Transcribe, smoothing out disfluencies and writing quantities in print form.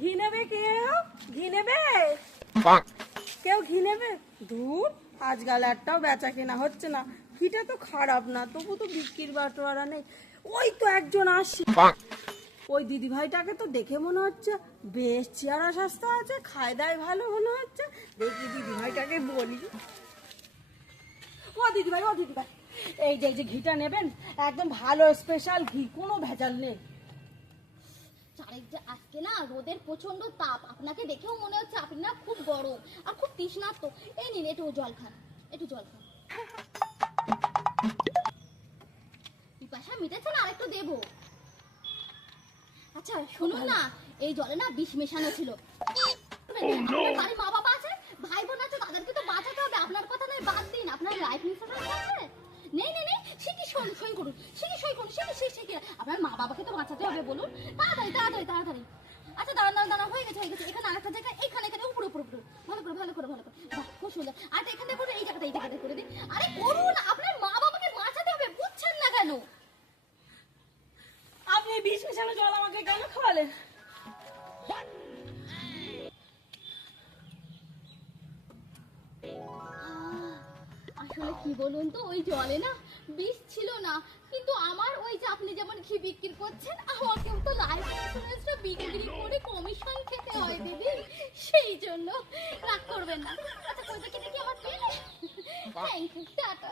ঘি নেবে কেউ? ঘি নেবে কেউ? ঘি নেবে? দূর, আজকাল একটাও বেচা কেনা হচ্ছে না। ঘিটা তো খারাপ না, তবু তো বিক্রির বাটোয়ারা নেই। ওই তো একজন আসছে। ওই দিদি ভাইটাকে তো দেখে মনে হচ্ছে বেশ চেহারা স্বাস্থ্য আছে, খায় দায় ভালো মনে হচ্ছে। দেখি দিদি ভাইটাকে বলি। ও দিদি ভাই, ও দিদি ভাই, এই যে ঘিটা নেবেন, একদম ভালো স্পেশাল ঘি, কোনো ভেজাল নেই। চারিদিকে আজকে না রোদের প্রচন্ড তাপ, আপনাকে দেখেও মনে হচ্ছে আপনি না খুব গরম আর খুব তৃষ্ণার্ত। এই নিন একটু জল খান, একটু জল খান। পিপাসা মিটেছে না, আরেকটু দেবো? আচ্ছা শুনুন না, এই জলে না বিষ মেশানো ছিল। আপনার বাড়ির মা বাবা আছে, ভাই বোন আছে, তাদেরকে তো বাঁচাতে হবে। আপনার কথা নয়, বাদ দিন। আপনার লাইফ ইন্স্যুরেন্স আছে? নেই নেই নেই, শিখি সই করুন, শিখি সই করুন, শিখি। আপনার মা বাবাকে তো বাঁচাতে হবে, বলুন। তাড়াতাড়ি তাড়াতাড়ি তাড়াতাড়ি। আচ্ছা দাঁড়ান, হয়ে গেছে। এখানে আরেকটা জায়গা, এখানে উপরে ভালো করে। বাহ, খুব সুন্দর। আর এখানে করুন, এই জায়গাটা করে দিন। আরে করুন, আপনার মা বাবাকে বাঁচাতে হবে, বুঝছেন না কেন? আপনি বিষ মেশানো জল আমাকে কেন খাওয়ালেন? আসলে কি বলুন তো, ওই জলে না বিষ ছিল না, কিন্তু আমার ওই যে আপনি যেমন ঘি বিক্রি করছেন, আমাকেও তো লাইফ ইন্স্যুরেন্সটা বিক্রি করে কমিশন খেতে হয় দিদি, সেই জন্য রাগ করবেন না। আচ্ছা কই দেখি দেখি আমার পেলে। Thank you, tata.